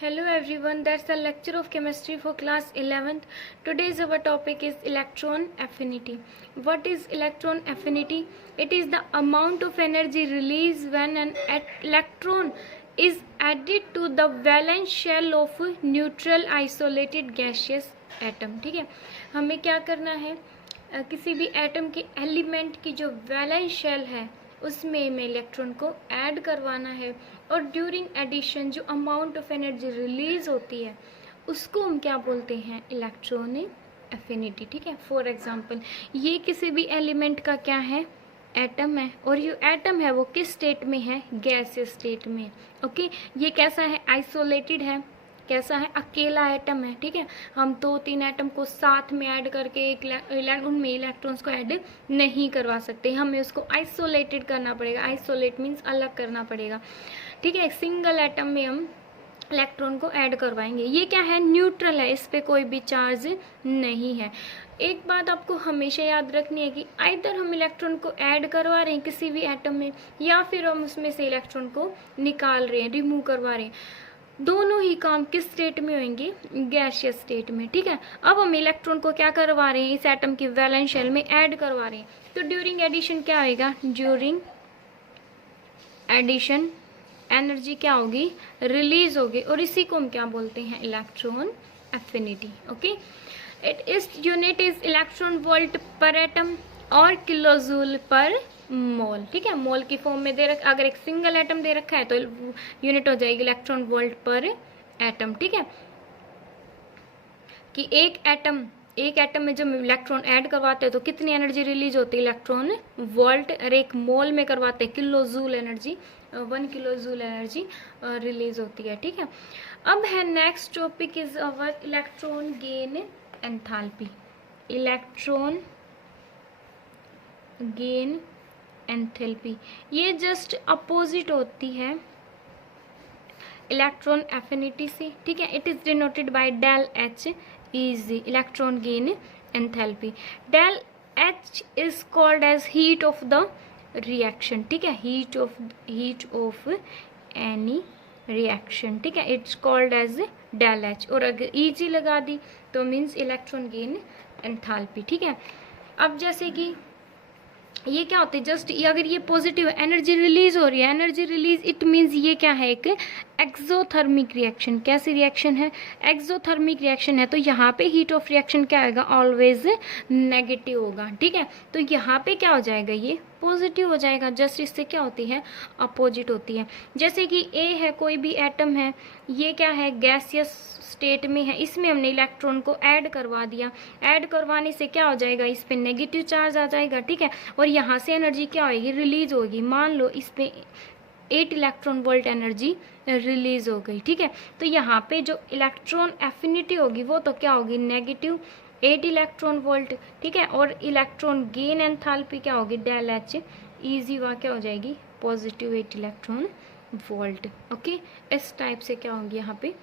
Hello everyone, that's the lecture of chemistry for class 11th. Today's our topic is electron affinity. What is electron affinity? It is the amount of energy released when an electron is added to the valence shell of neutral isolated gaseous atom. ठीक है, हमें क्या करना है, किसी भी atom के element की जो वैलेंस शेल है उसमें हमें इलेक्ट्रॉन को ऐड करवाना है और ड्यूरिंग एडिशन जो अमाउंट ऑफ एनर्जी रिलीज होती है उसको हम क्या बोलते हैं, इलेक्ट्रॉन एफिनिटी. ठीक है, फॉर एग्जांपल ये किसी भी एलिमेंट का क्या है, एटम है, और ये एटम है वो किस स्टेट में है, गैसियस स्टेट में. ओके, ये कैसा है, आइसोलेटेड है, कैसा है, अकेला एटम है. ठीक है, हम 2-3 एटम को साथ में ऐड करके एक उनमें इलेक्ट्रॉन्स को ऐड नहीं करवा सकते, हमें उसको आइसोलेटेड करना पड़ेगा. आइसोलेट मीन्स अलग करना पड़ेगा. ठीक है, एक सिंगल एटम में हम इलेक्ट्रॉन को ऐड करवाएंगे. ये क्या है, न्यूट्रल है, इस पे कोई भी चार्ज नहीं है. एक बात आपको हमेशा याद रखनी है कि आइदर हम इलेक्ट्रॉन को ऐड करवा रहे हैं किसी भी एटम में या फिर हम उसमें से इलेक्ट्रॉन को निकाल रहे हैं, रिमूव करवा रहे हैं. दोनों ही काम किस स्टेट में होंगे, गैसियस स्टेट में. ठीक है, अब हम इलेक्ट्रॉन को क्या करवा रहे हैं, इस एटम की वैलेंस शेल में ऐड करवा रहे हैं. तो ड्यूरिंग एडिशन क्या होगा, ड्यूरिंग एडिशन एनर्जी क्या होगी, रिलीज होगी, और इसी को हम क्या बोलते हैं, electron affinity. Okay, it is unit is electron volt पर एटम और किलोजूल पर मोल. ठीक है, मोल की फॉर्म में दे रखा, अगर एक सिंगल एटम दे रखा है तो यूनिट हो जाएगी इलेक्ट्रॉन वोल्ट पर एटम. ठीक है, कि एक एटम में जब इलेक्ट्रॉन ऐड करवाते हैं तो कितनी एनर्जी रिलीज होती है, इलेक्ट्रॉन वोल्ट, और एक मोल में करवाते हैं kilojoule energy, 1 kilojoule energy release होती है. ठीक है, अब है next topic is our electron gain enthalpy. Electron gain enthalpy ये जस्ट अपोजिट होती है इलेक्ट्रॉन एफिनिटी से. ठीक है, it is denoted by del H is electron gain enthalpy. Del H is called as heat of the reaction. ठीक है, heat of any reaction. ठीक है, it's called as del H, और अगर ईजी लगा दी तो मीन्स इलेक्ट्रॉन गेन एंथैल्पी. ठीक है, अब जैसे कि ये क्या होता है, जस्ट अगर ये पॉजिटिव एनर्जी रिलीज हो रही है, एनर्जी रिलीज इट मीन्स ये क्या है, एक एक्सोथर्मिक रिएक्शन. कैसी रिएक्शन है, एक्सोथर्मिक रिएक्शन है. तो यहाँ पे हीट ऑफ रिएक्शन क्या आएगा, ऑलवेज नेगेटिव होगा. ठीक है, तो यहाँ पे क्या हो जाएगा, ये पॉजिटिव हो जाएगा. जस्ट इससे क्या होती है, अपोजिट होती है. जैसे कि ए है, कोई भी एटम है, ये क्या है, गैसियस स्टेट में है, इसमें हमने इलेक्ट्रॉन को ऐड करवा दिया. ऐड करवाने से क्या हो जाएगा, इस पे नेगेटिव चार्ज आ जाएगा. ठीक है, और यहाँ से एनर्जी क्या होगी, रिलीज होगी. मान लो इस पे 8 इलेक्ट्रॉन वोल्ट एनर्जी रिलीज हो गई. ठीक है, तो यहाँ पे जो इलेक्ट्रॉन एफिनिटी होगी वो तो क्या होगी, नेगेटिव 8 इलेक्ट्रॉन वोल्ट. ठीक है, और इलेक्ट्रॉन गेन एंथैल्पी क्या होगी, डेल एच इजी वहाँ क्या हो जाएगी, पॉजिटिव 8 इलेक्ट्रॉन वोल्ट. ओके, इस टाइप से क्या होगी यहाँ पे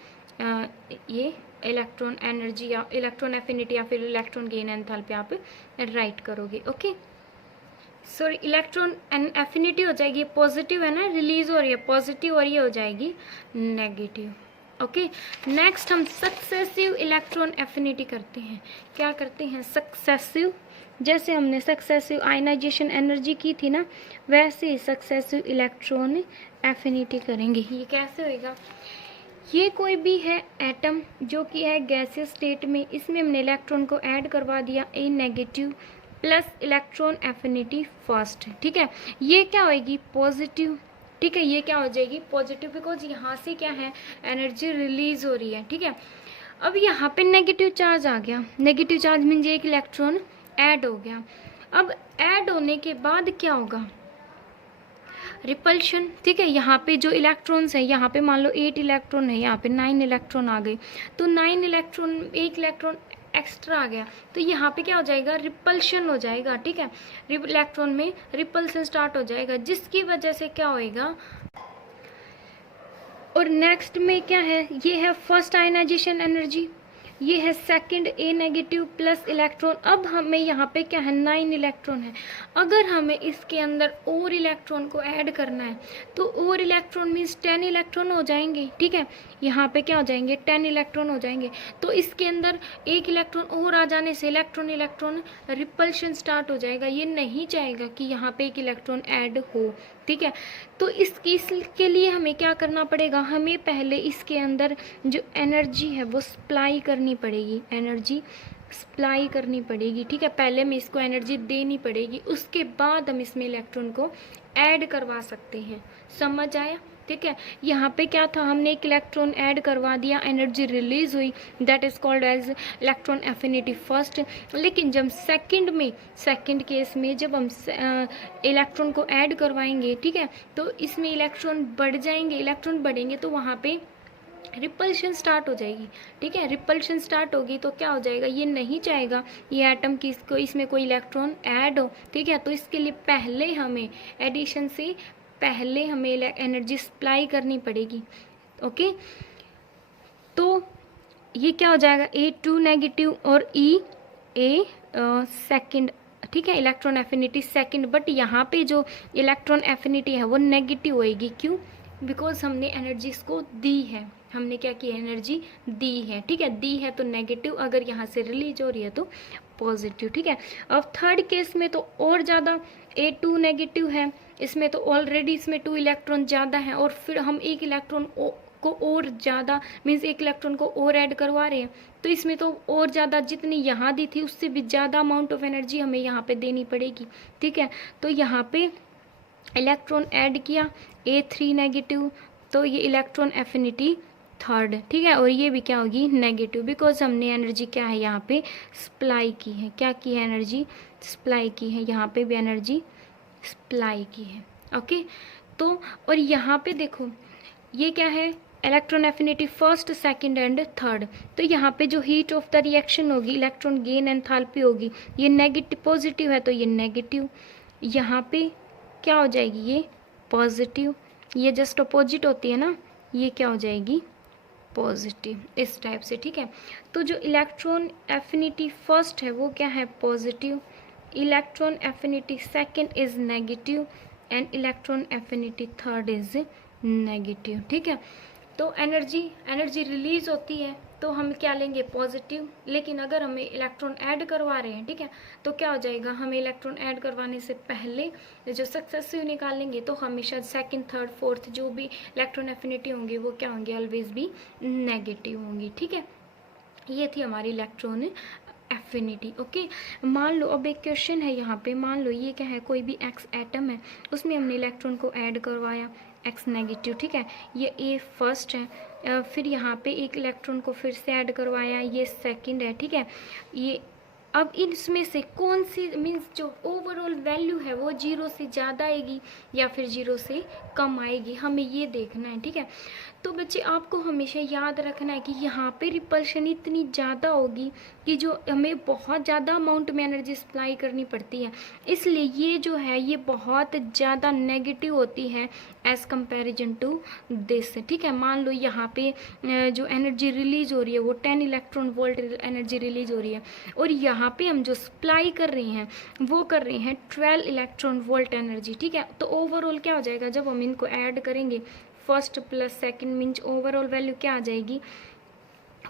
ये इलेक्ट्रॉन एनर्जी या इलेक्ट्रॉन एफिनिटी या फिर इलेक्ट्रॉन गेन एंथैल्पी आप राइट करोगे. ओके, सॉरी, इलेक्ट्रॉन एफिनिटी हो जाएगी पॉजिटिव है ना, रिलीज हो रही है पॉजिटिव, और ये हो जाएगी नेगेटिव. ओके, नेक्स्ट हम सक्सेसिव इलेक्ट्रॉन एफिनिटी करते हैं. क्या करते हैं, सक्सेसिव. जैसे हमने सक्सेसिव आयनाइजेशन एनर्जी की थी ना, वैसे ही सक्सेसिव इलेक्ट्रॉन एफिनिटी करेंगे. ये कैसे होएगा, ये कोई भी है एटम जो कि है गैसियस स्टेट में, इसमें हमने इलेक्ट्रॉन को ऐड करवा दिया, A negative plus electron affinity first. ठीक है, ये क्या होएगी, पॉजिटिव. ठीक है, ये क्या हो जाएगी, पॉजिटिव, बिकॉज यहाँ से क्या है, एनर्जी रिलीज हो रही है. ठीक है, अब यहाँ पे नेगेटिव चार्ज आ गया. नेगेटिव चार्ज मीन्स एक इलेक्ट्रॉन ऐड हो गया. अब ऐड होने के बाद क्या होगा, रिपल्शन. ठीक है, यहाँ पे जो इलेक्ट्रॉन्स है, यहाँ पे मान लो 8 इलेक्ट्रॉन है, यहाँ पे 9 इलेक्ट्रॉन आ गए, तो 9 इलेक्ट्रॉन, एक इलेक्ट्रॉन एक्स्ट्रा आ गया, तो यहाँ पे क्या हो जाएगा, रिपल्शन हो जाएगा. ठीक है, इलेक्ट्रॉन में रिपल्सन स्टार्ट हो जाएगा, जिसकी वजह से क्या होएगा. और नेक्स्ट में क्या है, ये है फर्स्ट आयनाइजेशन एनर्जी. ये है second A negative plus electron. अब हमें यहाँ पे क्या है 9 इलेक्ट्रॉन है। अगर हमें इसके अंदर और इलेक्ट्रॉन को ऐड करना है तो और इलेक्ट्रॉन मीन्स 10 इलेक्ट्रॉन हो जाएंगे, ठीक है। यहाँ पे क्या हो जाएंगे 10 इलेक्ट्रॉन हो जाएंगे। तो इसके अंदर एक इलेक्ट्रॉन और आ जाने से इलेक्ट्रॉन इलेक्ट्रॉन रिपल्शन स्टार्ट हो जाएगा। ये नहीं चाहेगा कि यहाँ पे एक इलेक्ट्रॉन ऐड हो, ठीक है। तो इसके लिए हमें क्या करना पड़ेगा, हमें पहले इसके अंदर जो एनर्जी है वो सप्लाई करनी पड़ेगी, एनर्जी सप्लाई करनी पड़ेगी, ठीक है। पहले हमें इसको एनर्जी देनी पड़ेगी, उसके बाद हम इसमें इलेक्ट्रॉन को ऐड करवा सकते हैं। समझ आया, ठीक है। यहाँ पे क्या था, हमने एक इलेक्ट्रॉन ऐड करवा दिया, एनर्जी रिलीज हुई, that is called as electron affinity first. लेकिन जब सेकंड केस में जब हम इलेक्ट्रॉन को ऐड करवाएंगे, ठीक है, तो इसमें इलेक्ट्रॉन बढ़ जाएंगे, इलेक्ट्रॉन बढ़ेंगे तो वहाँ पे रिपल्शन स्टार्ट हो जाएगी, ठीक है। रिपल्शन स्टार्ट होगी तो क्या हो जाएगा, ये नहीं चाहेगा ये एटम की इसमें कोई इलेक्ट्रॉन ऐड हो, ठीक है। तो इसके लिए पहले हमें एडिशन से पहले हमें एनर्जी सप्लाई करनी पड़ेगी, ओके। तो ये क्या हो जाएगा A2 नेगेटिव और E सेकंड, ठीक है, इलेक्ट्रॉन एफिनिटी सेकंड। बट यहाँ पे जो इलेक्ट्रॉन एफिनिटी है वो नेगेटिव होएगी, क्यों, बिकॉज हमने एनर्जी इसको दी है, हमने क्या किया, एनर्जी दी है, ठीक है। दी है तो नेगेटिव, अगर यहाँ से रिलीज हो रही है तो पॉजिटिव, ठीक है। अब थर्ड केस में तो और ज़्यादा A2 नेगेटिव है, इसमें तो ऑलरेडी इसमें 2 इलेक्ट्रॉन ज़्यादा हैं और फिर हम एक इलेक्ट्रॉन को और ज़्यादा मीन्स एक इलेक्ट्रॉन को और ऐड करवा रहे हैं, तो इसमें तो और ज़्यादा जितनी यहाँ दी थी उससे भी ज़्यादा अमाउंट ऑफ एनर्जी हमें यहाँ पे देनी पड़ेगी, ठीक है। तो यहाँ पे इलेक्ट्रॉन ऐड किया A3 नेगेटिव, तो ये इलेक्ट्रॉन एफिनिटी थर्ड, ठीक है। और ये भी क्या होगी, नेगेटिव, बिकॉज हमने एनर्जी क्या है यहाँ पे सप्लाई की है, क्या की है, एनर्जी सप्लाई की है, यहाँ पे भी एनर्जी सप्लाई की है, ओके। तो और यहाँ पे देखो ये क्या है, electron affinity first second and third. तो यहाँ पे जो हीट ऑफ द रिएक्शन होगी, इलेक्ट्रॉन गेन एंथैल्पी होगी, ये नेगेटिव पॉजिटिव है तो ये नेगेटिव, यहाँ पे क्या हो जाएगी, ये पॉजिटिव, ये जस्ट अपोजिट होती है ना, ये क्या हो जाएगी पॉजिटिव, इस टाइप से, ठीक है। तो जो इलेक्ट्रॉन एफिनिटी फर्स्ट है वो क्या है, positive, electron affinity second is negative and electron affinity third is negative, ठीक है। तो एनर्जी रिलीज होती है तो हम क्या लेंगे, पॉजिटिव। लेकिन अगर हमें इलेक्ट्रॉन ऐड करवा रहे हैं, ठीक है, तो क्या हो जाएगा, हमें इलेक्ट्रॉन ऐड करवाने से पहले जो सक्सेसिव निकालेंगे तो हमेशा सेकंड थर्ड फोर्थ जो भी इलेक्ट्रॉन एफिनिटी होंगी वो क्या होंगे, ऑलवेज भी नेगेटिव होंगी, ठीक है। ये थी हमारी इलेक्ट्रॉन एफिनिटी, ओके। मान लो अब एक क्वेश्चन है यहाँ पे, मान लो ये क्या है, कोई भी एक्स एटम है, उसमें हमने इलेक्ट्रॉन को ऐड करवाया एक्स नेगेटिव, ठीक है, ये ए फर्स्ट है, फिर यहाँ पे एक इलेक्ट्रॉन को फिर से ऐड करवाया, ये सेकंड है, ठीक है। ये अब इसमें से कौन सी मीन्स जो ओवरऑल वैल्यू है वो 0 से ज़्यादा आएगी या फिर 0 से कम आएगी, हमें ये देखना है, ठीक है। तो बच्चे आपको हमेशा याद रखना है कि यहाँ पे रिपल्शन इतनी ज़्यादा होगी कि जो हमें बहुत ज़्यादा अमाउंट में एनर्जी सप्लाई करनी पड़ती है, इसलिए ये जो है ये बहुत ज़्यादा नेगेटिव होती है एज़ कंपैरिजन टू दिस, ठीक है। मान लो यहाँ पे जो एनर्जी रिलीज हो रही है वो 10 इलेक्ट्रॉन वोल्ट एनर्जी रिलीज हो रही है और यहाँ पे हम जो सप्लाई कर रहे हैं वो कर रहे हैं 12 इलेक्ट्रॉन वोल्ट एनर्जी, ठीक है। तो ओवरऑल क्या हो जाएगा, जब हम इनको ऐड करेंगे first plus second means overall value क्या आ जाएगी,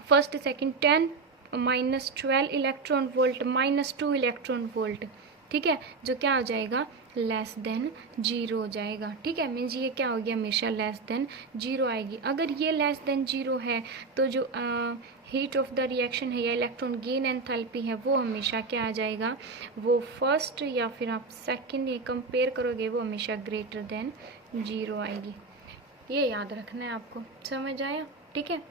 first second 10 minus 12 electron volt minus 2 electron volt, ठीक है, जो क्या हो जाएगा लेस देन 0 हो जाएगा, ठीक है। मीन्स ये क्या हो गया, हमेशा लेस देन 0 आएगी। अगर ये लेस देन 0 है तो जो हीट ऑफ द रिएक्शन है या इलेक्ट्रॉन गेन एंथैल्पी है वो हमेशा क्या आ जाएगा, वो फर्स्ट या फिर आप सेकंड ये कंपेयर करोगे वो हमेशा ग्रेटर देन 0 आएगी। ये याद रखना है आपको, समझ आया, ठीक है।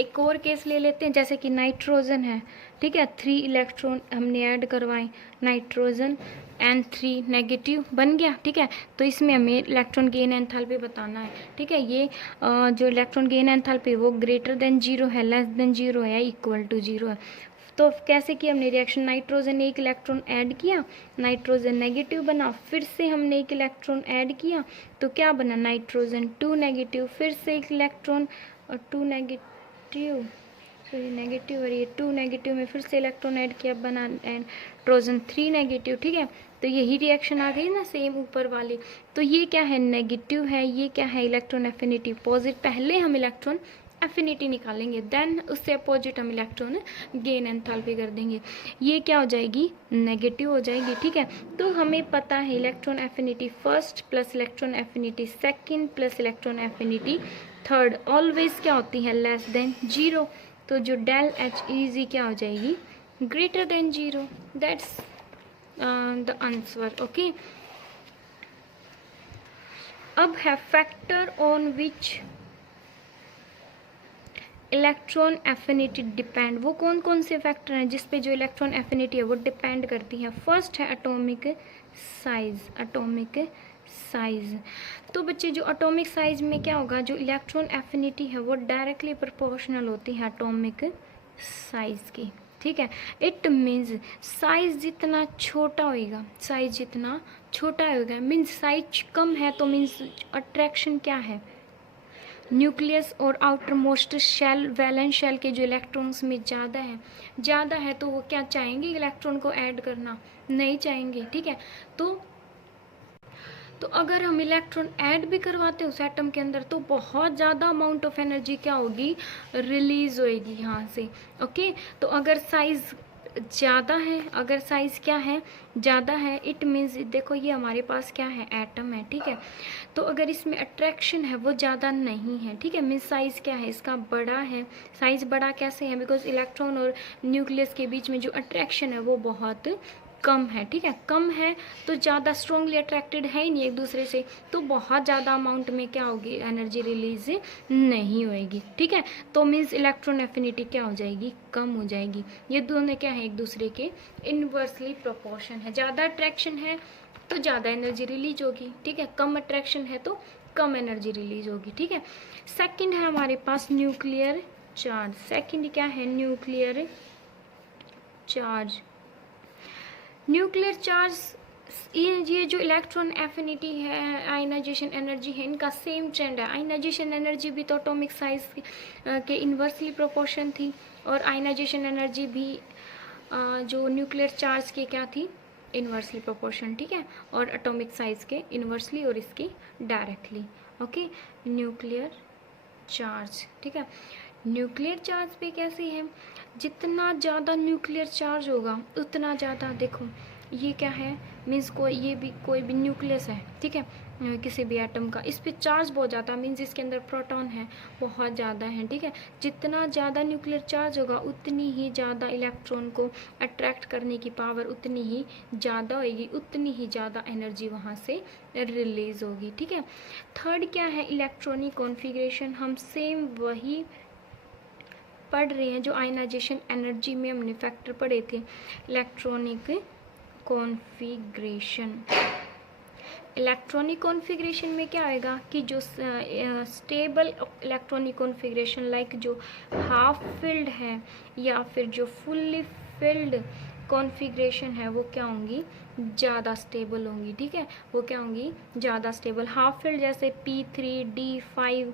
एक और केस ले लेते हैं, जैसे कि नाइट्रोजन है, ठीक है, 3 इलेक्ट्रॉन हमने ऐड करवाए नाइट्रोजन एंड 3 नेगेटिव बन गया, ठीक है। तो इसमें हमें इलेक्ट्रॉन गेन एंथैल्पी बताना है, ठीक है। ये जो इलेक्ट्रॉन गेन एंथैल्पी वो ग्रेटर देन 0 है, लेस देन 0 है, इक्वल टू 0 है। तो कैसे किया हमने रिएक्शन, नाइट्रोजन एक इलेक्ट्रॉन ऐड किया, नाइट्रोजन नेगेटिव बना, फिर से हमने एक इलेक्ट्रॉन ऐड किया तो क्या बना, नाइट्रोजन 2 नेगेटिव, फिर से एक इलेक्ट्रॉन और 2 नेगेटिव, सॉरी नेगेटिव, और ये 2 नेगेटिव में फिर से इलेक्ट्रॉन ऐड किया, बना नाइट्रोजन 3 नेगेटिव। ठीक है, तो यही रिएक्शन आ गई ना सेम ऊपर वाली। तो ये क्या है, नेगेटिव है, ये क्या है, इलेक्ट्रॉन एफिनिटी पॉजिटिव। पहले हम इलेक्ट्रॉन एफिनिटी निकालेंगे, देन उससे अपोजिट हम इलेक्ट्रॉन गेन एंथैल्पी कर देंगे। ये क्या हो जाएगी, नेगेटिव हो जाएगी। ठीक है, तो हमें पता है electron affinity first plus electron affinity second plus electron affinity third always क्या होती है, लेस देन 0। तो जो डेल एच इजी क्या हो जाएगी, greater than 0। That's the answer. Okay, अब है factor on which electron affinity depend. वो कौन कौन से फैक्टर हैं जिस पे जो इलेक्ट्रॉन एफिनिटी है वो डिपेंड करती है। फर्स्ट है एटॉमिक साइज, एटॉमिक साइज। तो बच्चे जो एटॉमिक साइज में क्या होगा, जो इलेक्ट्रॉन एफिनिटी है वो डायरेक्टली प्रोपोर्शनल होती है एटॉमिक साइज की। ठीक है, इट मीन्स साइज जितना छोटा होएगा, साइज जितना छोटा होगा मीन्स साइज कम है, तो मीन्स अट्रैक्शन क्या है, न्यूक्लियस और outermost shell, valence shell के जो इलेक्ट्रॉन्स में ज़्यादा है तो वो क्या चाहेंगे, इलेक्ट्रॉन को ऐड करना नहीं चाहेंगे। ठीक है, तो अगर हम इलेक्ट्रॉन ऐड भी करवाते हैं उस एटम के अंदर तो बहुत ज़्यादा अमाउंट ऑफ एनर्जी क्या होगी, रिलीज होएगी यहाँ से। ओके, तो अगर साइज ज़्यादा है, अगर साइज क्या है, ज़्यादा है, इट मीन्स देखो ये हमारे पास क्या है, एटम है। ठीक है, तो अगर इसमें अट्रैक्शन है वो ज़्यादा नहीं है। ठीक है, मीन्स साइज क्या है, इसका बड़ा है। साइज बड़ा कैसे है, बिकॉज इलेक्ट्रॉन और न्यूक्लियस के बीच में जो अट्रैक्शन है वो बहुत कम है। ठीक है, कम है तो ज़्यादा स्ट्रॉन्गली अट्रैक्टेड है ही नहीं एक दूसरे से, तो बहुत ज़्यादा अमाउंट में क्या होगी, एनर्जी रिलीज नहीं होएगी। ठीक है, तो मीन्स इलेक्ट्रॉन एफिनिटी क्या हो जाएगी, कम हो जाएगी। ये दोनों क्या है, एक दूसरे के इनवर्सली प्रोपोर्शन है। ज़्यादा अट्रैक्शन है तो ज़्यादा एनर्जी रिलीज होगी। ठीक है, कम अट्रैक्शन है तो कम एनर्जी रिलीज होगी। ठीक है, सेकेंड है हमारे पास न्यूक्लियर चार्ज। सेकेंड क्या है, न्यूक्लियर चार्ज। न्यूक्लियर चार्ज, ये जो इलेक्ट्रॉन एफिनिटी है, आयनाइजेशन एनर्जी है, इनका सेम ट्रेंड है। आयनाइजेशन एनर्जी भी तो एटॉमिक साइज के इन्वर्सली प्रोपोर्शन थी, और आयनाइजेशन एनर्जी भी जो न्यूक्लियर चार्ज के क्या थी, इन्वर्सली प्रोपोर्शन। ठीक है, और एटॉमिक साइज के इन्वर्सली और इसकी डायरेक्टली। Okay, nuclear charge. ठीक है, न्यूक्लियर चार्ज पे कैसी है, जितना ज़्यादा न्यूक्लियर चार्ज होगा उतना ज़्यादा, देखो ये क्या है, मीन्स कोई भी न्यूक्लियस है। ठीक है, किसी भी एटम का, इस पे चार्ज बहुत ज़्यादा, मीन्स इसके अंदर प्रोटॉन है बहुत ज़्यादा है। ठीक है, जितना ज़्यादा न्यूक्लियर चार्ज होगा उतनी ही ज़्यादा इलेक्ट्रॉन को अट्रैक्ट करने की पावर उतनी ही ज़्यादा होगी, उतनी ही ज़्यादा एनर्जी वहाँ से रिलीज होगी। ठीक है, थर्ड क्या है, इलेक्ट्रॉनिक कॉन्फ़िगरेशन। हम सेम वही पढ़ रहे हैं जो आयनाइजेशन एनर्जी में हमने फैक्टर पढ़े थे, इलेक्ट्रॉनिक कॉन्फ़िगरेशन। इलेक्ट्रॉनिक कॉन्फ़िगरेशन में क्या आएगा कि जो स्टेबल इलेक्ट्रॉनिक कॉन्फ़िगरेशन लाइक जो हाफ फिल्ड है या फिर जो फुल्ली फिल्ड कॉन्फ़िगरेशन है वो क्या होंगी, ज़्यादा स्टेबल होंगी। ठीक है, वो क्या होंगी, ज़्यादा स्टेबल। हाफ फिल्ड जैसे P3, D5,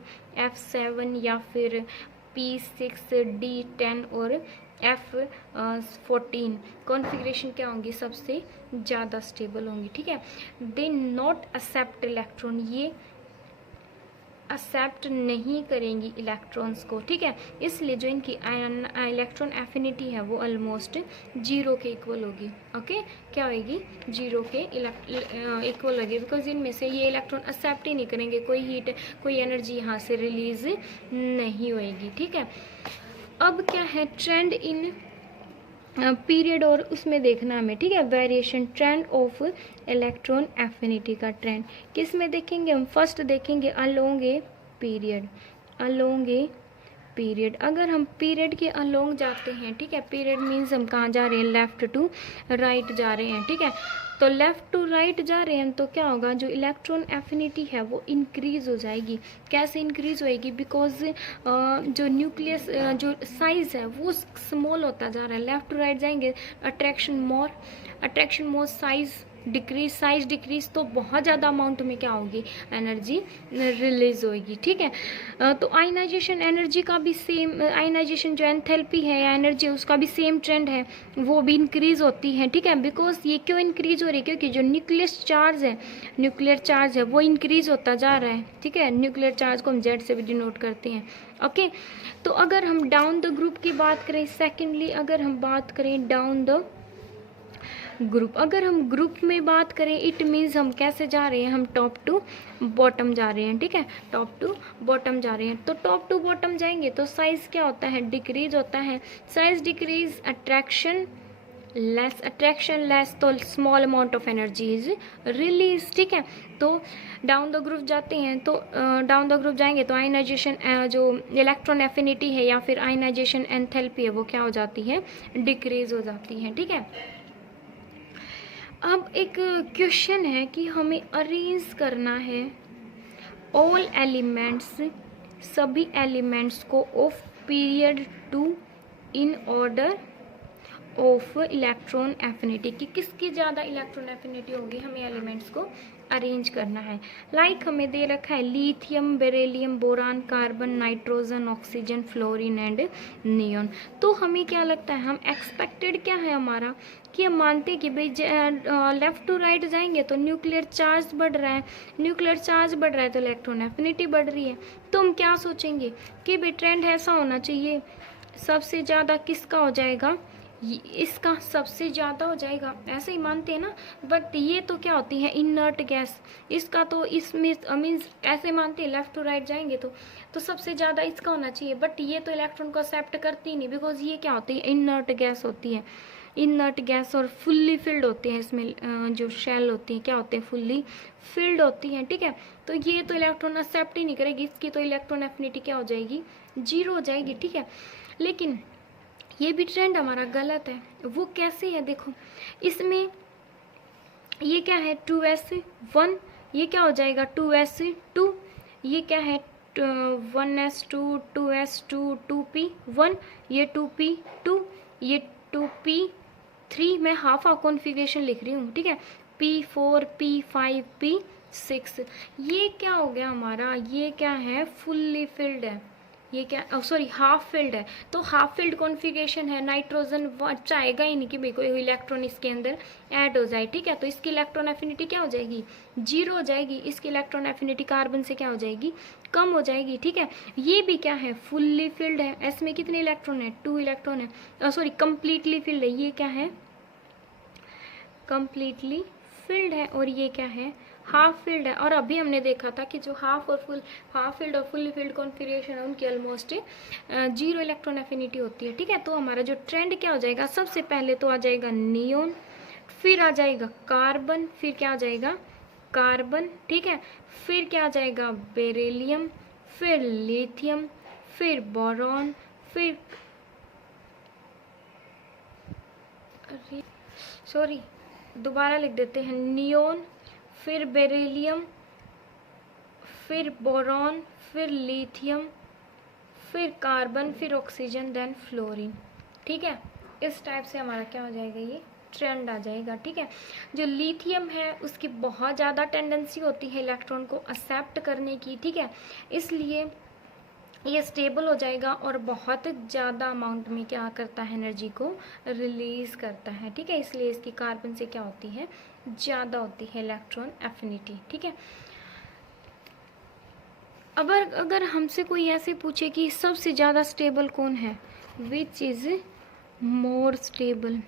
F7 या फिर P6, D10 और F14 कॉन्फ़िगरेशन क्या होंगी, सबसे ज़्यादा स्टेबल होंगी। ठीक है, दे नॉट एक्सेप्ट इलेक्ट्रॉन, ये एक्सेप्ट नहीं करेंगी इलेक्ट्रॉन्स को। ठीक है, इसलिए जो इनकी इलेक्ट्रॉन एफिनिटी है वो ऑलमोस्ट 0 के इक्वल होगी। ओके, क्या होगी, 0 के इक्वल होगी, बिकॉज इनमें से ये इलेक्ट्रॉन एक्सेप्ट ही नहीं करेंगे, कोई हीट कोई एनर्जी यहाँ से रिलीज नहीं होएगी। ठीक है, अब क्या है, ट्रेंड इन पीरियड और उसमें देखना हमें। ठीक है, variation, trend of electron affinity का ट्रेंड किस में देखेंगे हम, फर्स्ट देखेंगे along a period. Along a period, अगर हम पीरियड के अलोंग जाते हैं, ठीक है, पीरियड मीन्स हम कहाँ जा रहे हैं, लेफ्ट टू राइट जा रहे हैं। ठीक है, तो लेफ्ट टू राइट जा रहे हैं तो क्या होगा, जो इलेक्ट्रॉन एफिनिटी है वो इंक्रीज हो जाएगी। कैसे इंक्रीज होएगी, बिकॉज जो न्यूक्लियस जो साइज है वो स्मॉल होता जा रहा है। लेफ्ट टू राइट जाएंगे, अट्रैक्शन मोर, साइज डिक्रीज, साइज डिक्रीज तो बहुत ज़्यादा अमाउंट में क्या होगी, एनर्जी रिलीज होगी, ठीक है। तो आयनाइजेशन एनर्जी का भी सेम, आयनाइजेशन जो एंथैल्पी है या एनर्जी उसका भी सेम ट्रेंड है, वो भी इंक्रीज होती है, ठीक है। बिकॉज ये क्यों इंक्रीज हो रही है, क्योंकि जो न्यूक्लियर चार्ज है वो इंक्रीज होता जा रहा है, ठीक है। न्यूक्लियर चार्ज को हम जेड से भी डिनोट करते हैं, ओके। तो अगर हम डाउन द ग्रुप की बात करें, सेकेंडली अगर हम बात करें डाउन द ग्रुप, अगर हम ग्रुप में बात करें, इट मीन्स हम कैसे जा रहे हैं, हम टॉप टू बॉटम जा रहे हैं, ठीक है, टॉप टू बॉटम जा रहे हैं। तो टॉप टू बॉटम जाएंगे तो साइज क्या होता है, डिक्रीज होता है, साइज डिक्रीज, अट्रैक्शन लेस, तो small amount of energy is release, ठीक है। तो डाउन द ग्रुप जाते हैं, तो डाउन द ग्रुप जाएंगे तो आयनाइजेशन जो इलेक्ट्रॉन एफिनिटी है या फिर आयनाइजेशन एंथैल्पी है वो क्या हो जाती है, डिक्रीज हो जाती है, ठीक है। अब एक क्वेश्चन है कि हमें अरेंज करना है ऑल एलिमेंट्स, सभी एलिमेंट्स को of period 2 in order of electron affinity, कि किसकी ज़्यादा इलेक्ट्रॉन एफिनिटी होगी, हमें एलिमेंट्स को अरेंज करना है। लाइक हमें दे रखा है lithium, beryllium, boron, carbon, nitrogen, oxygen, fluorine and neon. तो हमें क्या लगता है, हम एक्सपेक्टेड क्या है हमारा, कि हम मानते हैं कि भाई लेफ्ट टू राइट जाएंगे तो न्यूक्लियर चार्ज बढ़ रहा है, न्यूक्लियर चार्ज बढ़ रहा है तो इलेक्ट्रॉन एफिनिटी बढ़ रही है। तो हम क्या सोचेंगे कि भाई ट्रेंड ऐसा होना चाहिए, सबसे ज़्यादा किसका हो जाएगा, इसका सबसे ज़्यादा हो जाएगा, ऐसे ही मानते हैं ना। बट ये तो क्या होती है, इनर्ट गैस, इसका तो इसमें मीन्स ऐसे मानते हैं लेफ्ट टू राइट जाएंगे तो सबसे ज़्यादा इसका होना चाहिए, बट ये तो इलेक्ट्रॉन को एक्सेप्ट करती ही नहीं, बिकॉज ये क्या होती है, इनर्ट गैस होती है, इनर्ट गैस, और फुल्ली फिल्ड होते हैं, इसमें जो शेल होती है क्या होते हैं, फुल्ली फिल्ड होती हैं, ठीक है। तो ये तो इलेक्ट्रॉन एक्सेप्ट ही नहीं करेगी, इसकी तो इलेक्ट्रॉन एफिनिटी क्या हो जाएगी, 0 हो जाएगी, ठीक है। लेकिन ये भी ट्रेंड हमारा गलत है, वो कैसे है, देखो इसमें ये क्या है 2s1, ये क्या हो जाएगा 2s2, ये क्या है 1s2, 2s2, 2p1, ये 2p2, ये 2p3, मैं हाफ कॉन्फ़िगरेशन लिख रही हूँ, ठीक है, p4, p5, p6, ये क्या हो गया हमारा, ये क्या है फुल्ली फिल्ड है, ये क्या सॉरी हाफ फिल्ड है। तो हाफ फिल्ड कॉन्फ़िगरेशन है, नाइट्रोजन चाहेगा ही नहीं कि भाई कोई इलेक्ट्रॉन इसके अंदर ऐड हो जाए, ठीक है। तो इसकी इलेक्ट्रॉन एफिनिटी क्या हो जाएगी, 0 हो जाएगी, इसकी इलेक्ट्रॉन एफिनिटी कार्बन से क्या हो जाएगी, कम हो जाएगी, ठीक है। ये भी क्या है, फुल्ली फिल्ड है, इसमें कितने इलेक्ट्रॉन है, 2 इलेक्ट्रॉन है, सॉरी कंप्लीटली फिल्ड है, ये क्या है कंप्लीटली फिल्ड है, और ये क्या है हाफ फिल्ड है। और अभी हमने देखा था कि जो हाफ फिल्ड और फुल्ली फिल्ड कॉन्फ़िगरेशन है उनकी ऑलमोस्ट 0 इलेक्ट्रॉन एफिनिटी होती है, ठीक है। तो हमारा जो ट्रेंड क्या हो जाएगा, सबसे पहले तो आ जाएगा नियोन, फिर आ जाएगा कार्बन, फिर क्या आ जाएगा कार्बन, ठीक है, फिर क्या आ जाएगा बेरिलियम, फिर लिथियम, फिर बोरॉन, फिर सॉरी दोबारा लिख देते हैं, नियोन, फिर बेरिलियम, फिर बोरॉन, फिर लिथियम, फिर कार्बन, फिर ऑक्सीजन, देन फ्लोरीन, ठीक है। इस टाइप से हमारा क्या हो जाएगा, ये ट्रेंड आ जाएगा, ठीक है। जो लिथियम है उसकी बहुत ज़्यादा टेंडेंसी होती है इलेक्ट्रॉन को एक्सेप्ट करने की, ठीक है, इसलिए ये स्टेबल हो जाएगा और बहुत ज़्यादा अमाउंट में क्या करता है, एनर्जी को रिलीज़ करता है, ठीक है। इसलिए इसकी कार्बन से क्या होती है, ज़्यादा होती है इलेक्ट्रॉन एफिनिटी, ठीक है। अगर हमसे कोई ऐसे पूछे कि सबसे ज़्यादा स्टेबल कौन है, which is more stable,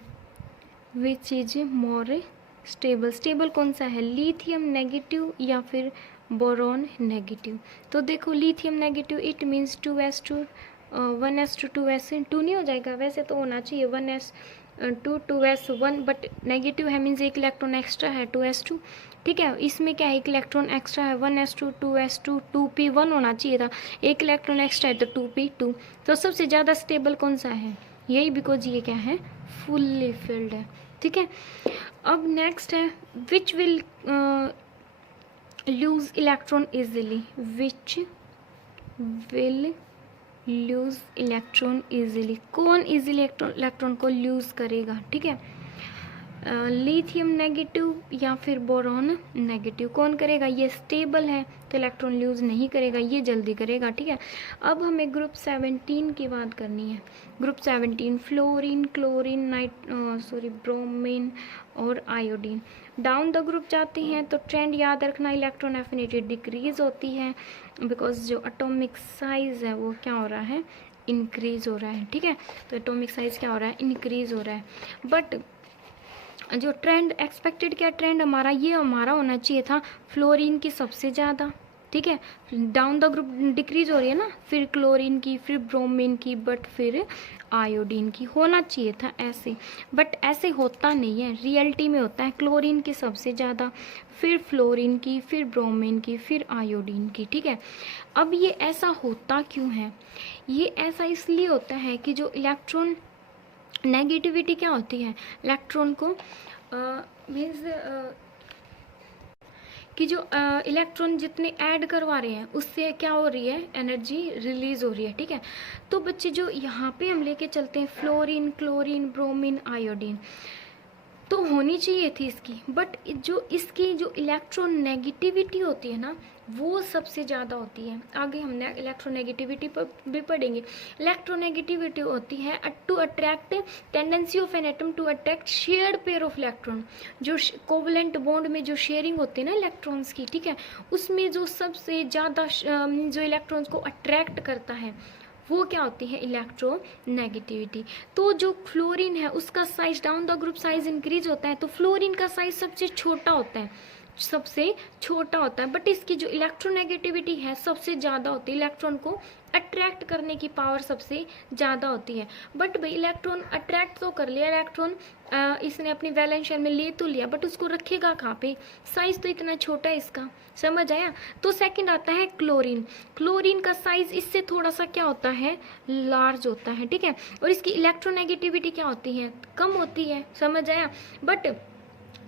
which is more stable, stable कौन सा है, लिथियम नेगेटिव या फिर बोरॉन नेगेटिव। तो देखो lithium negative, it means 2s2 1s2 2s2 नहीं हो जाएगा, वैसे तो होना चाहिए 1s2 2s1, बट नेगेटिव है मीन्स एक इलेक्ट्रॉन एक्स्ट्रा है 2s2, ठीक है। इसमें क्या है, एक इलेक्ट्रॉन एक्स्ट्रा है 1s2 2s2 2p1 होना चाहिए था, एक इलेक्ट्रॉन एक्स्ट्रा है तो 2p2। तो सबसे ज़्यादा स्टेबल कौन सा है, यही, बिकॉज ये क्या है फुल्ली फिल्ड है, ठीक है। अब नेक्स्ट है which will lose electron easily, which will lose electron easily, कौन इजीली इलेक्ट्रॉन को लूज करेगा, ठीक है। लिथियम नेगेटिव या फिर बोरॉन नेगेटिव, कौन करेगा? ये स्टेबल है तो इलेक्ट्रॉन लूज नहीं करेगा, ये जल्दी करेगा, ठीक है। अब हमें ग्रुप 17 की बात करनी है। ग्रुप 17 फ्लोरीन, क्लोरीन, ब्रोमीन और आयोडीन। डाउन द ग्रुप जाते हैं तो ट्रेंड याद रखना, इलेक्ट्रॉन एफिनिटी डिक्रीज होती है बिकॉज जो एटॉमिक साइज है वो क्या हो रहा है? इंक्रीज हो रहा है, ठीक है। तो एटॉमिक साइज क्या हो रहा है? इंक्रीज हो रहा है। बट जो ट्रेंड एक्सपेक्टेड क्या ट्रेंड हमारा, ये हमारा होना चाहिए था फ्लोरीन की सबसे ज़्यादा, ठीक है। डाउन द ग्रुप डिक्रीज हो रही है ना, फिर क्लोरीन की, फिर ब्रोमीन की, बट फिर आयोडीन की, होना चाहिए था ऐसे। बट ऐसे होता नहीं है, रियलिटी में होता है क्लोरीन की सबसे ज़्यादा, फिर फ्लोरीन की, फिर ब्रोमीन की, फिर आयोडीन की, ठीक है। अब ये ऐसा होता क्यों है? ये ऐसा इसलिए होता है कि जो इलेक्ट्रॉन नेगेटिविटी क्या होती है, इलेक्ट्रॉन को मीन्स कि जो इलेक्ट्रॉन जितने ऐड करवा रहे हैं उससे क्या हो रही है? एनर्जी रिलीज हो रही है, ठीक है। तो बच्चे जो यहाँ पे हम लेके चलते हैं फ्लोरीन, क्लोरीन, ब्रोमीन, आयोडीन, तो होनी चाहिए थी इसकी, बट जो इसकी जो इलेक्ट्रॉन नेगेटिविटी होती है ना वो सबसे ज़्यादा होती है। आगे हम इलेक्ट्रोनेगेटिविटी पर भी पढ़ेंगे। इलेक्ट्रोनेगेटिविटी होती है to attract, tendency of an atom to attract shared pair of electron, जो कोवलेंट बॉन्ड में जो शेयरिंग होती है ना इलेक्ट्रॉन्स की, ठीक है, उसमें जो सबसे ज़्यादा जो इलेक्ट्रॉन्स को अट्रैक्ट करता है वो क्या होती है? इलेक्ट्रोनेगेटिविटी। तो जो फ्लोरीन है उसका size, down the group size increase होता है, तो फ्लोरीन का साइज सबसे छोटा होता है, सबसे छोटा होता है, बट इसकी जो इलेक्ट्रोनेगेटिविटी है सबसे ज़्यादा होती है, इलेक्ट्रॉन को अट्रैक्ट करने की पावर सबसे ज़्यादा होती है। बट भाई इलेक्ट्रॉन अट्रैक्ट तो कर लिया, इलेक्ट्रॉन इसने अपनी वैलेंस शेल में ले तो लिया, बट उसको रखेगा कहाँ पे? साइज तो इतना छोटा है इसका, समझ आया। तो सेकंड आता है क्लोरीन। क्लोरीन का साइज इससे थोड़ा सा क्या होता है? लार्ज होता है, ठीक है। और इसकी इलेक्ट्रोनेगेटिविटी क्या होती है? कम होती है, समझ आया। बट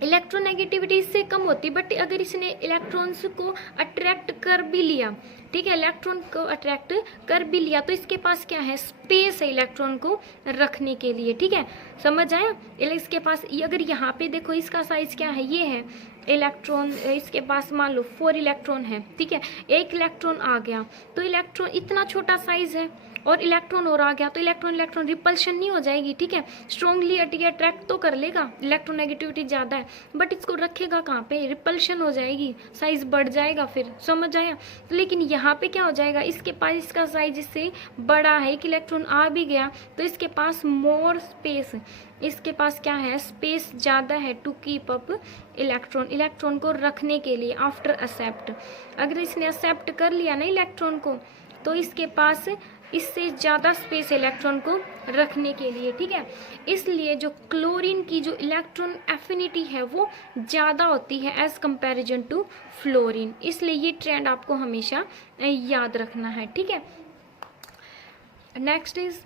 इलेक्ट्रोनेगेटिविटी इससे कम होती, बट अगर इसने इलेक्ट्रॉन्स को अट्रैक्ट कर भी लिया, ठीक है, इलेक्ट्रॉन को अट्रैक्ट कर भी लिया, तो इसके पास क्या है? स्पेस है इलेक्ट्रॉन को रखने के लिए, ठीक है, समझ आया। इसके पास अगर यहाँ पे देखो इसका साइज क्या है? ये है इलेक्ट्रॉन, इसके पास मान लो 4 इलेक्ट्रॉन है, ठीक है, एक इलेक्ट्रॉन आ गया तो इलेक्ट्रॉन इतना छोटा साइज है, और इलेक्ट्रॉन और आ गया तो इलेक्ट्रॉन रिपल्शन नहीं हो जाएगी, ठीक है, स्ट्रॉन्गली अट्रैक्ट तो कर लेगा, इलेक्ट्रोनेगेटिविटी ज़्यादा है, बट इसको रखेगा कहाँ पे? रिपल्शन हो जाएगी, साइज बढ़ जाएगा, फिर समझ आया। लेकिन यहाँ पे क्या हो जाएगा? इसके पास इसका साइज इससे बड़ा है, एक इलेक्ट्रॉन आ भी गया तो इसके पास मोर स्पेस, इसके पास क्या है? स्पेस ज़्यादा है टू कीप अप इलेक्ट्रॉन को रखने के लिए आफ्टर एक्सेप्ट। अगर इसने एक्सेप्ट कर लिया ना इलेक्ट्रॉन को, तो इसके पास इससे ज़्यादा स्पेस इलेक्ट्रॉन को रखने के लिए, ठीक है। इसलिए जो क्लोरीन की जो इलेक्ट्रॉन एफिनिटी है वो ज़्यादा होती है एज कंपैरिजन टू फ्लोरीन, इसलिए ये ट्रेंड आपको हमेशा याद रखना है, ठीक है। नेक्स्ट इज,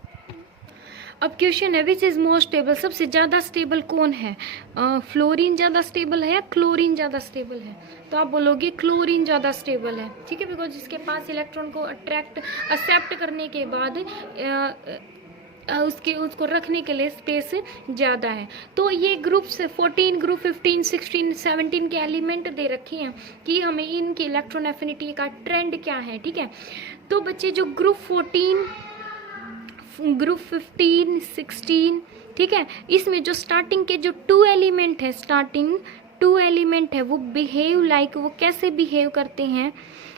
अब क्वेश्चन है विच इज़ मोर स्टेबल, सबसे ज़्यादा स्टेबल कौन है? फ्लोरीन ज़्यादा स्टेबल है या क्लोरीन ज़्यादा स्टेबल है? तो आप बोलोगे क्लोरीन ज़्यादा स्टेबल है, ठीक है, बिकॉज इसके पास इलेक्ट्रॉन को एक्सेप्ट करने के बाद उसको रखने के लिए स्पेस ज़्यादा है। तो ये ग्रुप से 14, ग्रुप 15, 16, 17 के एलिमेंट दे रखे हैं कि हमें इनकी इलेक्ट्रॉन एफिनिटी का ट्रेंड क्या है, ठीक है। तो बच्चे जो ग्रुप 14, ग्रुप 15, 16, ठीक है, इसमें जो स्टार्टिंग के जो 2 एलिमेंट है, स्टार्टिंग 2 एलिमेंट है, वो बिहेव लाइक, वो कैसे बिहेव करते हैं?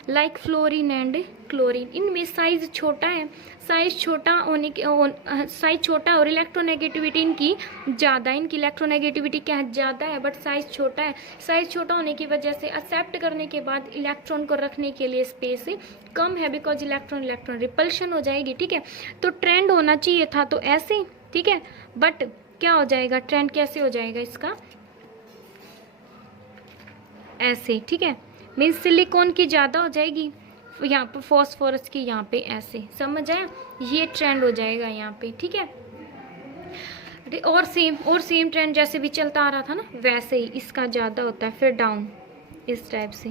Like fluorine and chlorine. इनमें साइज छोटा है, साइज छोटा होने के साइज छोटा और इलेक्ट्रोनेगेटिविटी इनकी ज़्यादा, इनकी इलेक्ट्रोनेगेटिविटी क्या है? ज़्यादा है, बट साइज छोटा है। साइज छोटा होने की वजह से एक्सेप्ट करने के बाद इलेक्ट्रॉन को रखने के लिए स्पेस कम है, बिकॉज इलेक्ट्रॉन रिपल्शन हो जाएगी, ठीक है। तो ट्रेंड होना चाहिए था तो ऐसे, ठीक है, बट क्या हो जाएगा? ट्रेंड कैसे हो जाएगा इसका? ऐसे, ठीक है, मीन्स सिलिकॉन की ज़्यादा हो जाएगी, यहाँ पर फॉस्फोरस की यहाँ पे ऐसे, समझ आया, ये ट्रेंड हो जाएगा यहाँ पे, ठीक है। और सेम ट्रेंड जैसे भी चलता आ रहा था ना वैसे ही इसका ज़्यादा होता है, फिर डाउन इस टाइप से,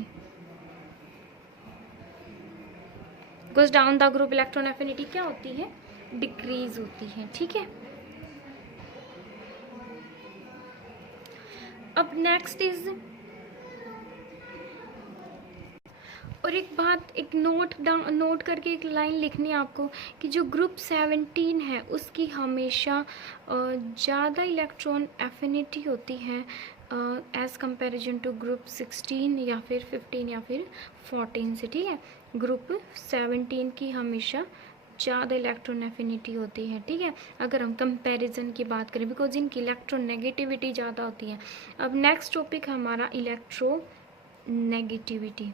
because down the group electron affinity क्या होती है? डिक्रीज होती है, ठीक है। अब नेक्स्ट इज, और एक बात, एक नोट करके एक लाइन लिखनी है आपको कि जो ग्रुप 17 है उसकी हमेशा ज़्यादा इलेक्ट्रॉन एफिनिटी होती है एज़ कंपैरिजन टू ग्रुप 16 या फिर 15 या फिर 14 से, ठीक है। ग्रुप 17 की हमेशा ज़्यादा इलेक्ट्रॉन एफिनिटी होती है, ठीक है, अगर हम कंपैरिजन की बात करें, बिकॉज इनकी इलेक्ट्रॉन नेगेटिविटी ज़्यादा होती है। अब नेक्स्ट टॉपिक है हमारा इलेक्ट्रो नेगेटिविटी।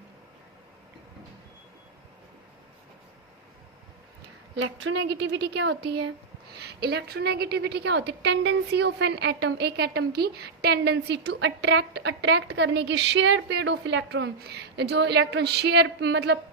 इलेक्ट्रोनेगेटिविटी क्या होती है? इलेक्ट्रोनेगेटिविटी क्या होती है? टेंडेंसी ऑफ एन एटम, एक एटम की टेंडेंसी टू अट्रैक्ट करने की शेयर पेयर ऑफ इलेक्ट्रॉन, जो इलेक्ट्रॉन शेयर मतलब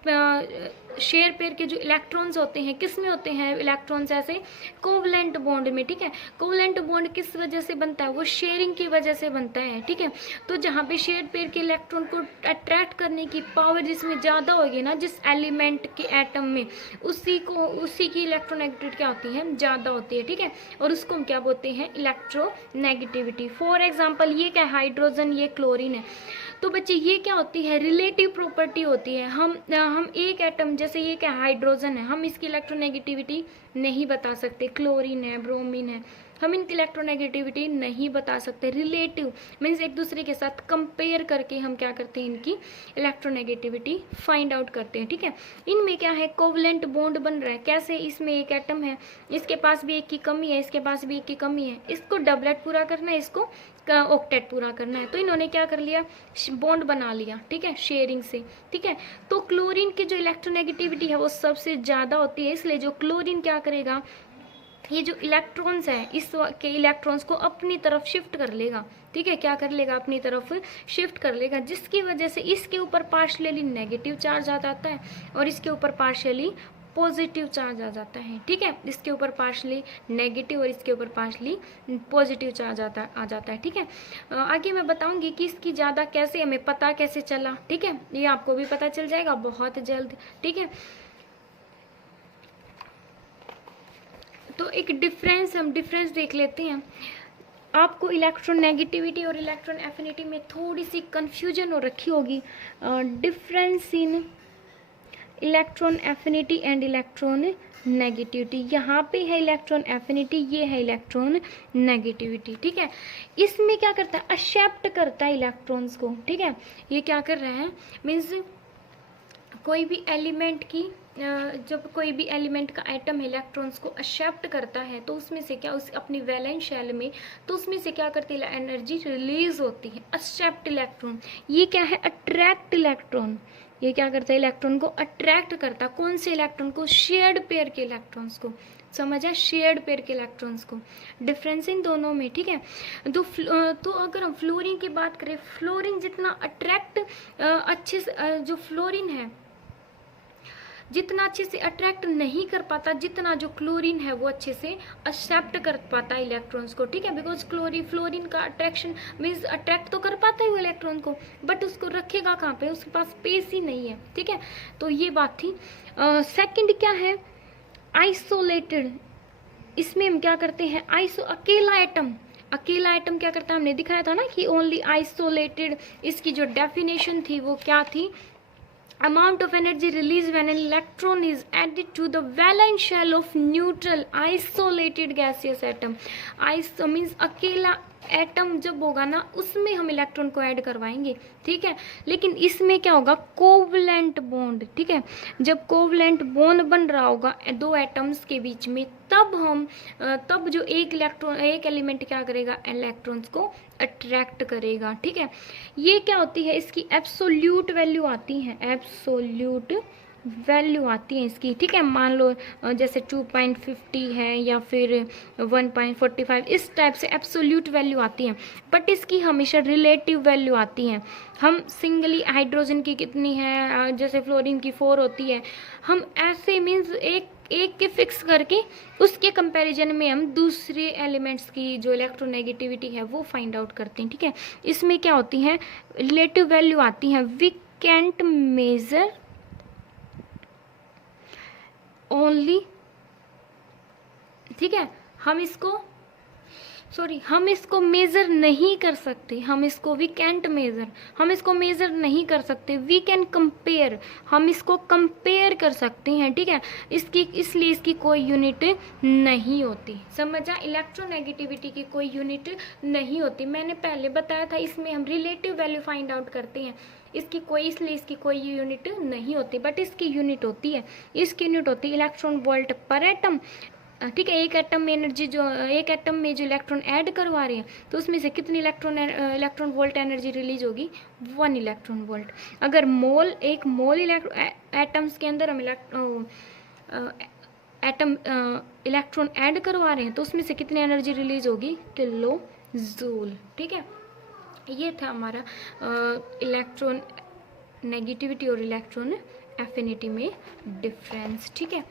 शेयर पेयर के जो इलेक्ट्रॉन्स होते हैं किस में होते हैं? इलेक्ट्रॉन्स ऐसे कोवलेंट बॉन्ड में, ठीक है। कोवलेंट बॉन्ड किस वजह से बनता है? वो शेयरिंग की वजह से बनता है, ठीक है। तो जहाँ पे शेयर पेयर के इलेक्ट्रॉन को अट्रैक्ट करने की पावर जिसमें ज़्यादा होगी ना, जिस एलिमेंट के एटम में, उसी की इलेक्ट्रोनेगेटिविटी क्या होती है? ज़्यादा होती है, ठीक है। और उसको हम क्या बोलते हैं? इलेक्ट्रोनेगेटिविटी। फॉर एग्जाम्पल ये क्या है? हाइड्रोजन, ये क्लोरीन है। तो बच्चे ये क्या होती है? रिलेटिव प्रॉपर्टी होती है। हम एक एटम, जैसे ये क्या हाइड्रोजन है, हम इसकी इलेक्ट्रोनेगेटिविटी नहीं बता सकते। क्लोरीन है, ब्रोमीन है, हम इनकी इलेक्ट्रोनेगेटिविटी नहीं बता सकते। रिलेटिव मीन्स एक दूसरे के साथ कंपेयर करके हम क्या करते हैं? इनकी इलेक्ट्रोनेगेटिविटी फाइंड आउट करते हैं, ठीक है। इनमें क्या है? कोवलेंट बॉन्ड बन रहा है। कैसे? इसमें एक एटम है, इसके पास भी एक की कमी है, इसके पास भी एक की कमी है, इसको डबलेट पूरा करना है, इसको ऑक्टेट पूरा करना है। तो इन्होंने क्या कर लिया? बॉन्ड बना लिया, ठीक है, शेयरिंग से, ठीक है। तो क्लोरीन की जो इलेक्ट्रोनेगेटिविटी है वो सबसे ज़्यादा होती है, इसलिए जो क्लोरीन क्या करेगा? ये जो इलेक्ट्रॉन्स है इस के इलेक्ट्रॉन्स को अपनी तरफ शिफ्ट कर लेगा, ठीक है। क्या कर लेगा? अपनी तरफ शिफ्ट कर लेगा, जिसकी वजह से इसके ऊपर पार्शियली नेगेटिव चार्ज आ जाता है और इसके ऊपर पार्शियली पॉजिटिव चार्ज आ जाता है, ठीक है। इसके ऊपर पार्शली नेगेटिव और इसके ऊपर पार्शली पॉजिटिव चार्ज आ जाता है, ठीक है। आगे मैं बताऊंगी कि इसकी ज़्यादा कैसे, हमें पता कैसे चला, ठीक है। ये आपको भी पता चल जाएगा बहुत जल्द, ठीक है। तो एक हम डिफरेंस देख लेते हैं। आपको इलेक्ट्रोनेगेटिविटी और इलेक्ट्रॉन एफिनिटी में थोड़ी सी कंफ्यूजन हो रखी होगी। Difference in electron affinity and electron negativity, यहाँ पे है इलेक्ट्रॉन एफिनिटी, ये है इलेक्ट्रॉन नेगेटिविटी, ठीक है। इसमें क्या करता है? एक्सेप्ट करता है इलेक्ट्रॉन्स को, ठीक है। ये क्या कर रहे हैं? मीन्स कोई भी एलिमेंट की जब कोई भी एलिमेंट का एटम इलेक्ट्रॉन्स को एक्सेप्ट करता है तो उसमें से क्या, उस अपनी वैलेंस शेल में, तो उसमें से क्या करती है? एनर्जी रिलीज होती है। एक्सेप्ट इलेक्ट्रॉन, ये क्या है? Attract electron. ये क्या करता है? इलेक्ट्रॉन को अट्रैक्ट करता है। कौन से इलेक्ट्रॉन को? शेयर्ड पेयर के इलेक्ट्रॉन्स को, समझा? शेयर्ड पेयर के इलेक्ट्रॉन्स को। डिफरेंस इन दोनों में, ठीक है। तो अगर हम फ्लोरीन की बात करें, फ्लोरीन जितना अट्रैक्ट अच्छे से जो फ्लोरीन है जितना अच्छे से अट्रैक्ट नहीं कर पाता जितना जो क्लोरीन है वो अच्छे से एक्सेप्ट कर पाता है इलेक्ट्रॉन्स को, ठीक है। बिकॉज फ्लोरीन का अट्रैक्शन मीन्स अट्रैक्ट तो कर पाता है वो इलेक्ट्रॉन को, बट उसको रखेगा कहाँ पे? उसके पास स्पेस ही नहीं है, ठीक है। तो ये बात थी। सेकंड क्या है? आइसोलेटेड। इसमें हम क्या करते हैं? अकेला एटम क्या करता है? हमने दिखाया था ना कि ओनली आइसोलेटेड। इसकी जो डेफिनेशन थी वो क्या थी? amount of energy released when an electron is added to the valence shell of neutral isolated gaseous atom. Iso means अकेला एटम जब होगा ना उसमें हम इलेक्ट्रॉन को ऐड करवाएंगे, ठीक है। लेकिन इसमें क्या होगा? कोवलेंट बॉन्ड, ठीक है। जब कोवलेंट बॉन्ड बन रहा होगा दो एटम्स के बीच में, तब जो एक एलिमेंट क्या करेगा? इलेक्ट्रॉन्स को अट्रैक्ट करेगा, ठीक है। ये क्या होती है? इसकी एब्सोल्यूट वैल्यू आती है, एब्सोल्यूट वैल्यू आती है इसकी, ठीक है। मान लो जैसे 2.50 है या फिर 1.45, इस टाइप से एब्सोल्यूट वैल्यू आती है। बट इसकी हमेशा रिलेटिव वैल्यू आती है। हम सिंगली हाइड्रोजन की कितनी है, जैसे फ्लोरीन की 4 होती है, हम ऐसे मीन्स एक के फिक्स करके उसके कंपैरिजन में हम दूसरे एलिमेंट्स की जो इलेक्ट्रोनेगेटिविटी है वो फाइंड आउट करते हैं, ठीक है। इसमें क्या होती है? रिलेटिव वैल्यू आती है। वी कैंट मेजर ओनली, ठीक है। हम इसको सॉरी, हम इसको मेज़र नहीं कर सकते, हम इसको वी कैंट मेज़र, हम इसको मेज़र नहीं कर सकते, वी कैन कंपेयर, हम इसको कंपेयर कर सकते हैं, ठीक है। इसकी इसलिए इसकी कोई यूनिट नहीं होती, समझा। इलेक्ट्रोनेगेटिविटी की कोई यूनिट नहीं होती, मैंने पहले बताया था, इसमें हम रिलेटिव वैल्यू फाइंड आउट करते हैं। इसकी कोई, इसलिए इसकी कोई यूनिट नहीं होती, बट इसकी यूनिट होती है, इसकी यूनिट होती है इलेक्ट्रॉन वोल्ट पर एटम, ठीक है। एक एटम में एनर्जी जो, एक एटम में जो इलेक्ट्रॉन ऐड करवा रहे हैं, तो उसमें से कितनी इलेक्ट्रॉन वोल्ट एनर्जी रिलीज होगी, 1 इलेक्ट्रॉन वोल्ट। अगर मोल, एक मोल एटम्स के अंदर हम एटम इलेक्ट्रॉन ऐड करवा रहे हैं, तो उसमें से कितनी एनर्जी रिलीज होगी, किलो जूल, ठीक है। ये था हमारा इलेक्ट्रॉन नेगेटिविटी और इलेक्ट्रॉन एफिनिटी में डिफरेंस, ठीक है।